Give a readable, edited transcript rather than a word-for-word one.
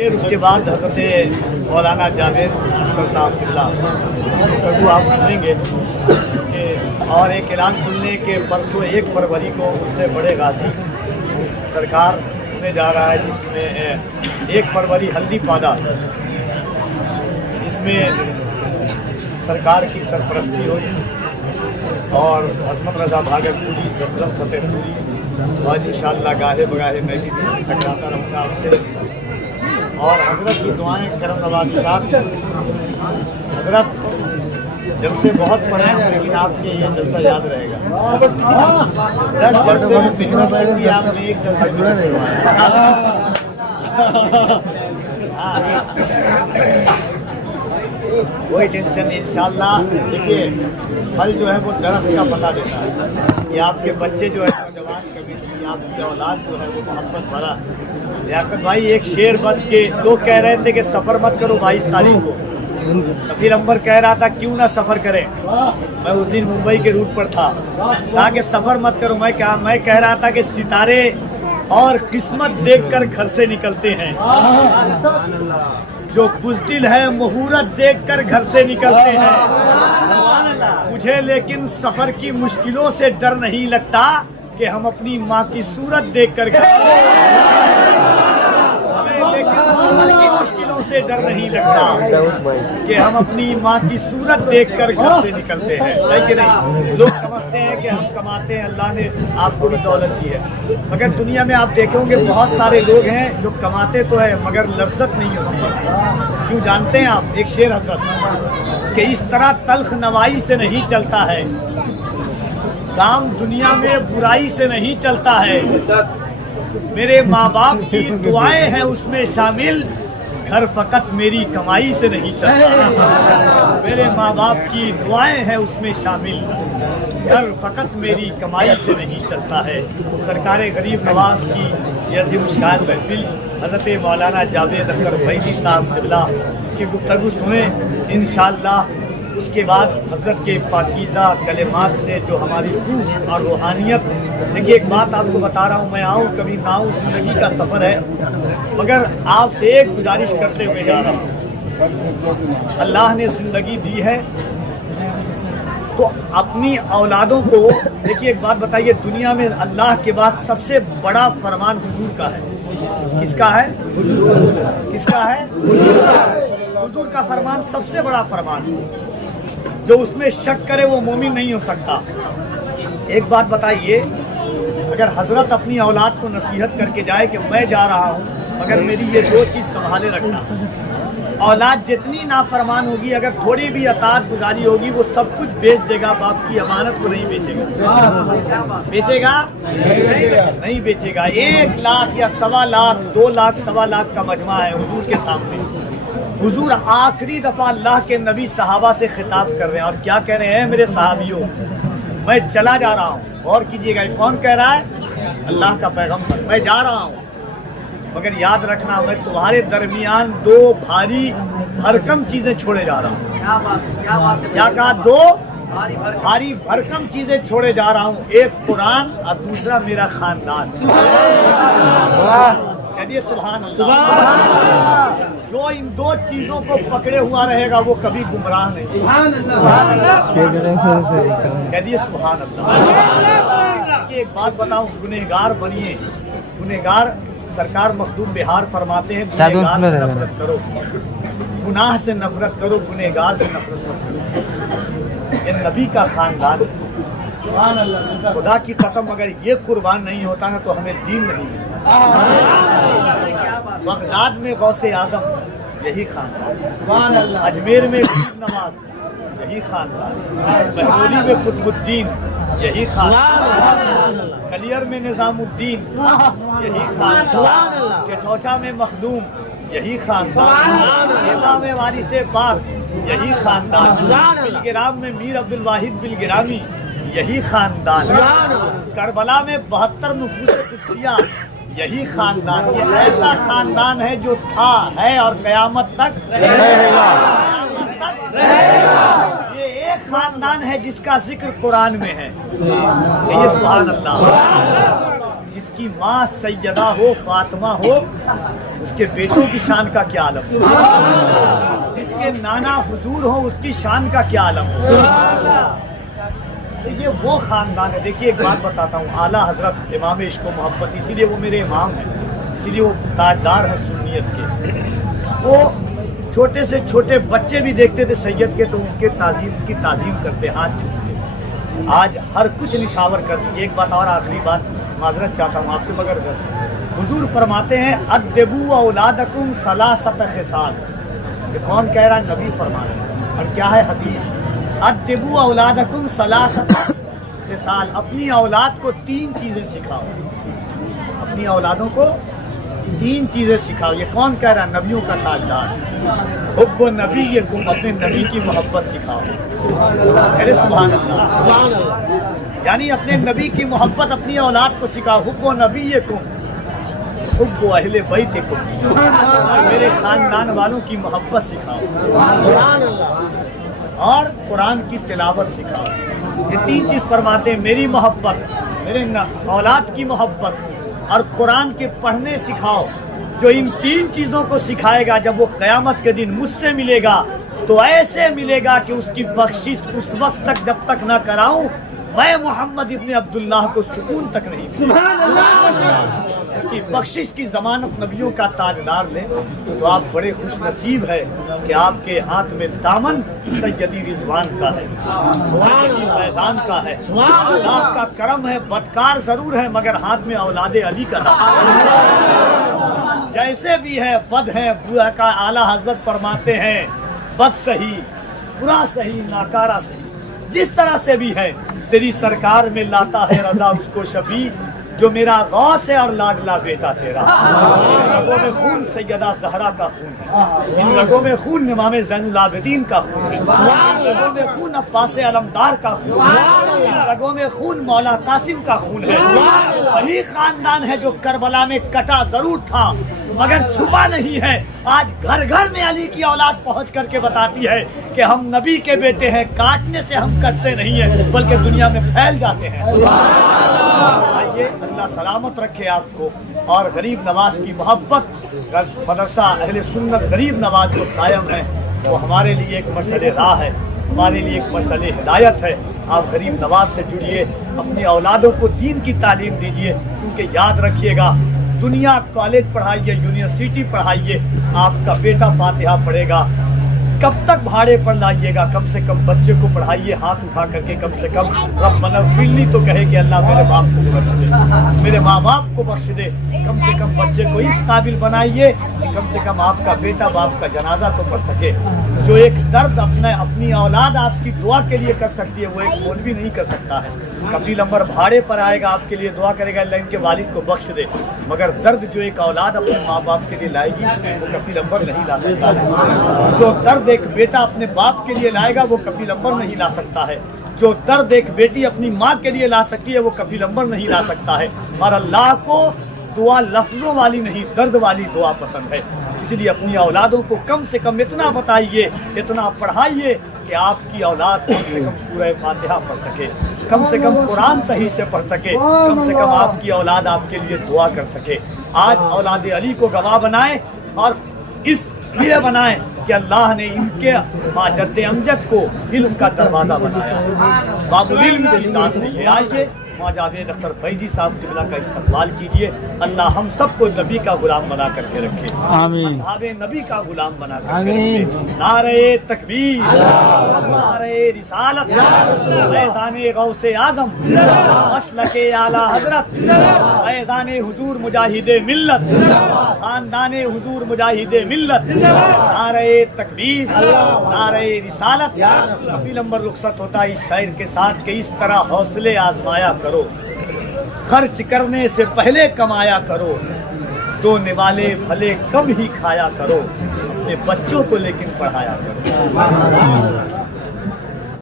پھر اس کے بعد حضرت مولانا جاوید صاحب قبلہ گفتگو آپ سنیں گے اور ایک اعلان سن لیں کہ پرسوں 1 فروری کو اس سے بڑے غازی سرکار میں جا رہا ہے، جس میں 1 فروری ہلدی پادا، جس میں سرکار کی سرپرستی ہوئی اور عصمت رضا بھاگل پوری، زمزم فتح پوری، اور انشاءاللہ گاہے بگاہے میں بھی ٹکراتا رہوں گا آپ سے، اور حضرت کی دعائیں کرم نواز صاحب۔ حضرت جلسے بہت پڑے ہیں لیکن آپ کے یہ جلسہ یاد رہے گا، 10 جلسے میں محنت کر دی آپ نے، 1 جلسہ محنت کروایا۔ کوئی ٹینشن نہیں انشاءاللہ۔ دیکھیے پھل جو ہے وہ درخت کا پتہ دیتا ہے، یہ آپ کے بچے جو ہے نوجوان کمیٹی، آپ کی اولاد جو ہے وہ محبت بھرا۔ لیاقت بھائی ایک شعر بس کے لوگ کہہ رہے تھے کہ سفر مت کرو 22 تاریخ کو، کفیل امبر کہہ رہا تھا کیوں نہ سفر کریں، میں اس دن ممبئی کے روٹ پر تھا، کہا کہ سفر مت کرو، میں کہہ رہا تھا کہ ستارے اور قسمت دیکھ کر گھر سے نکلتے ہیں، جو بزدل ہے مہورت دیکھ کر گھر سے نکلتے ہیں، مجھے لیکن سفر کی مشکلوں سے ڈر نہیں لگتا کہ ہم اپنی ماں کی صورت دیکھ کر گھر سفر کی مشکلوں سے ڈر نہیں لگتا کہ ہم اپنی ماں کی صورت دیکھ کر گھر سے نکلتے ہیں، ہے کہ نہیں؟ لوگ سمجھتے ہیں کہ ہم کماتے ہیں، اللہ نے آپ کو بھی دولت دی ہے، مگر دنیا میں آپ دیکھیں گے بہت سارے لوگ ہیں جو کماتے تو ہے مگر لذت نہیں ہوتی ہے۔ کیوں جانتے ہیں آپ؟ ایک شعر حضرت کہ اس طرح تلخ نوائی سے نہیں چلتا ہے، کام دنیا میں برائی سے نہیں چلتا ہے، میرے ماں باپ کی دعائیں ہیں اس میں شامل، گھر فقط میری کمائی سے نہیں چلتا، میرے ماں باپ کی دعائیں ہیں اس میں شامل، گھر فقط میری کمائی سے نہیں چلتا ہے۔ سرکار غریب نواز کی یہ عظیم الشان محفل حضرت مولانا جاوید اختر فیضی صاحب قبلہ کی گفتگو سنیں انشاءاللہ۔ اس کے بعد حضرت کے پاکیزہ کلمات سے جو ہماری روح اور روحانیت، دیکھیے ایک بات آپ کو بتا رہا ہوں، میں آؤں کبھی نہ آؤں، زندگی کا سفر ہے، مگر آپ سے ایک گزارش کرتے ہوئے جا رہا ہوں، اللہ نے زندگی دی ہے تو اپنی اولادوں کو، دیکھیے ایک بات بتائیے، دنیا میں اللہ کے بعد سب سے بڑا فرمان حضور کا ہے، کس کا ہے؟ کس کا ہے؟ حضور کا فرمان سب سے بڑا فرمان، جو اس میں شک کرے وہ مومن نہیں ہو سکتا۔ ایک بات بتائیے، اگر حضرت اپنی اولاد کو نصیحت کر کے جائے کہ میں جا رہا ہوں مگر میری یہ 2 چیز سنبھالے رکھنا، اولاد جتنی نافرمان ہوگی، اگر تھوڑی بھی اطاعت گزاری ہوگی وہ سب کچھ بیچ دے گا، باپ کی امانت کو نہیں بیچے گا، بیچے گا نہیں بیچے گا۔ 1 لاکھ یا 1.25 لاکھ 2 لاکھ 1.25 لاکھ کا مجمع ہے حضور کے سامنے، حضور آخری دفعہ اللہ کے نبی صحابہ سے خطاب کر رہے ہیں اور کیا کہہ رہے ہیں؟ میرے صحابیوں میں چلا جا رہا ہوں، غور کیجئے گا کون کہہ رہا ہے؟ اللہ کا پیغمبر، میں جا رہا ہوں مگر یاد رکھنا میں تمہارے درمیان 2 بھاری بھرکم چیزیں چھوڑے جا رہا ہوں۔ کیا کہا؟ 2 بھاری بھرکم چیزیں چھوڑے جا رہا ہوں، ایک قرآن اور دوسرا میرا خاندان۔ کہیے سبحان اللہ۔ جو ان 2 چیزوں کو پکڑے ہوا رہے گا وہ کبھی گمراہ نہیں۔ کہیے سبحان اللہ۔ ایک بات بتاؤں، گنہگار بنیے، گنہگار سرکار مخدوم بہار فرماتے ہیں گنہگار سے نفرت کرو، گناہ سے نفرت کرو، گنہگار سے نفرت کرو، یہ نبی کا خاندان ہے۔ خدا کی قسم اگر یہ قربان نہیں ہوتا نا تو ہمیں دین نہیں ملتا۔ بغداد میں غوث اعظم یہی خاندان، اجمیر میں غریب نواز یہی خاندان، مہرولی میں قطب الدین یہی خاندان، کلیر میں نظام الدین یہی خاندان، کچوچا میں مخدوم یہی خاندان، نیوا میں وارث پاک یہی خاندان، بلگرام میں میر عبد الواحد بلگرامی یہی خاندان، کربلا میں 72 نفوس قدسیہ یہی خاندان۔ یہ ایسا خاندان ہے جو تھا، ہے اور قیامت تک رہے گا، یہ ایک خاندان ہے جس کا ذکر قرآن میں ہے۔ یہ سبحان اللہ، जिसकी माँ सैयदा हो, फातिमा हो, उसके बेटों की शान का क्या आलम हो, जिसके नाना हुजूर हो उसकी शान का क्या आलम हो। तो ये वो खानदान है। देखिए एक बात बताता हूँ, आला हजरत इमाम इश्क व मोहब्बत, इसीलिए वो मेरे इमाम हैं, इसीलिए वो ताजदार है सुन्नियत के। वो छोटे से छोटे बच्चे भी देखते थे सैयद के तो उनके की ताजीम करते, हाथ छूते। आज हर कुछ निशावर कर दी। एक बात और, आखिरी बात माजरत चाहता हूँ आपसे, मगर हुजूर फरमाते हैं अद्दबू औलादकुम सलासत खिसाल। ये कौन कह रहा है? नबी फरमा रहे हैं। और क्या है हदीस? अद्दबू औलादकुम सलासत खिसाल। अपनी औलाद को 3 चीजें सिखाओ, अपनी औलादों को 3 चीजें सिखाओ। ये कौन कह रहा है? नबियों का ताजदार। हुब्बु नबीयकुम, अपने नबी की मोहब्बत सिखाओ। अरे सुभान अल्लाह, यानी अपने नबी की मोहब्बत अपनी औलाद को सिखाओ। हुब्बु नबीयकुम हुब्बु अहले बैतिकुम, मेरे खानदान वालों की मोहब्बत सिखाओ और कुरान की तिलावत सिखाओ। ये 3 चीज फरमाते हैं, मेरी मोहब्बत, मेरे औलाद की मोहब्बत और कुरान के पढ़ने सिखाओ। जो इन 3 चीजों को सिखाएगा, जब वो क़यामत के दिन मुझसे मिलेगा तो ऐसे मिलेगा कि उसकी बख्शिश उस वक्त तक जब तक ना कराऊं मैं मोहम्मद इब्न अब्दुल्लाह को सुकून तक नहीं। इसकी बख्शिश की जमानत नबियों का ताजदार ले तो आप बड़े खुश नसीब है कि आपके हाथ में दामन सैयदी रिजवान का है, सैयदी फैजान का है। अल्लाह का करम है, बदकार जरूर है मगर हाथ में औलादे अली का दामन। जैसे भी है बद है, बुरा का आला हजरत फरमाते हैं, बद सही, बुरा सही, नाकारा सही, जिस तरह से भी है तेरी सरकार में लाता है रजा उसको शफी, जो मेरा गौस है और लाडला बेटा तेरा। इन रगों में खून सैयदा ज़हरा का खून है, इन रगों में खून इमाम ज़ैनुल आबिदीन का खून है, इन रगों में खून अब्बास अलमदार का खून है, इन रगों में खून मौला कासिम का खून है। वही खानदान है जो करबला में कटा जरूर था मगर छुपा नहीं है। आज घर घर में अली की औलाद पहुंच करके बताती है कि हम नबी के बेटे हैं, काटने से हम कटते नहीं हैं बल्कि दुनिया में फैल जाते हैं। आइए अल्लाह सलामत रखे आपको और गरीब नवाज की मोहब्बत, मदरसा अहले सुन्नत गरीब नवाज जो कायम है वो हमारे लिए एक मशअले राह है, हमारे लिए एक मशअले हिदायत है। आप गरीब नवाज से जुड़िए, अपनी औलादों को दीन की तालीम दीजिए, क्योंकि याद रखिएगा दुनिया कॉलेज पढ़ाइए, यूनिवर्सिटी पढ़ाइए, आपका बेटा फातिहा पढ़ेगा, कब तक भाड़े पर लाइएगा? कम से कम बच्चे को पढ़ाइए हाथ उठा करके, कम से कम रब्बना फिरनी तो कहे कि अल्लाह मेरे बाप को बख्श दे, मेरे माँ बाप को बख्श दे। कम से कम बच्चे को इस काबिल बनाइए कि कम से कम आपका बेटा बाप का जनाजा तो पढ़ सके। जो एक दर्द अपनी औलाद आपकी दुआ के लिए कर सकती है वो एक मौलवी नहीं कर सकता है। कफील अमर भाड़े पर आएगा, आपके लिए दुआ करेगा अल्लाह इनके वालिद को बख्श दे, मगर दर्द जो एक औलाद अपने माँ बाप के लिए लाएगी वो कफील अमर नहीं ला सकता है। जो दर्द एक बेटा अपने बाप के लिए लाएगा वो कफील अमर नहीं ला सकता है। जो दर्द एक बेटी अपनी माँ के लिए ला सकती है वो कफील अमर नहीं ला सकता है। और अल्लाह को दुआ लफ्जों वाली नहीं, दर्द वाली दुआ पसंद है। इसलिए अपनी औलादों को कम से कम इतना बताइए, इतना पढ़ाइए कि आपकी औलाद कम से कम सूरह फातिहा पढ़ सके, कम से कम कुरान सही से पढ़ सके, कम से कम आपकी औलाद आपके लिए दुआ कर सके। आज औलाद अली को गवाह बनाएं और इस लिए बनाएं कि अल्लाह ने इनके माजद अमजद को इल्म का दरवाजा बनाया, बाबुल इल्म की साथ नहीं है। आइए जावेद अख्तर फैजी साहब किबला का इस्तकबाल कीजिए। अल्लाह हम सबको नबी का गुलाम बना करके रखे, आमीन। असहाबे नबी का गुलाम बना करके रखे। नारे तकबीर, नारे रिसालत, फैज़ाने गौसे आज़म, मसलके आला हज़रत, फैज़ाने हुजूर मुजाहिदे मिल्लत, खानदाने हुजूर मुजाहिदे मिल्लत। नारे तकबीर, नारे रिसालत। कफील अमर रुखसत होता इस शायर के साथ कि इस तरह हौसले आजमाया करो, खर्च करने से पहले कमाया करो, दोने वाले भले कम ही खाया करो, अपने बच्चों को लेकिन पढ़ाया करो।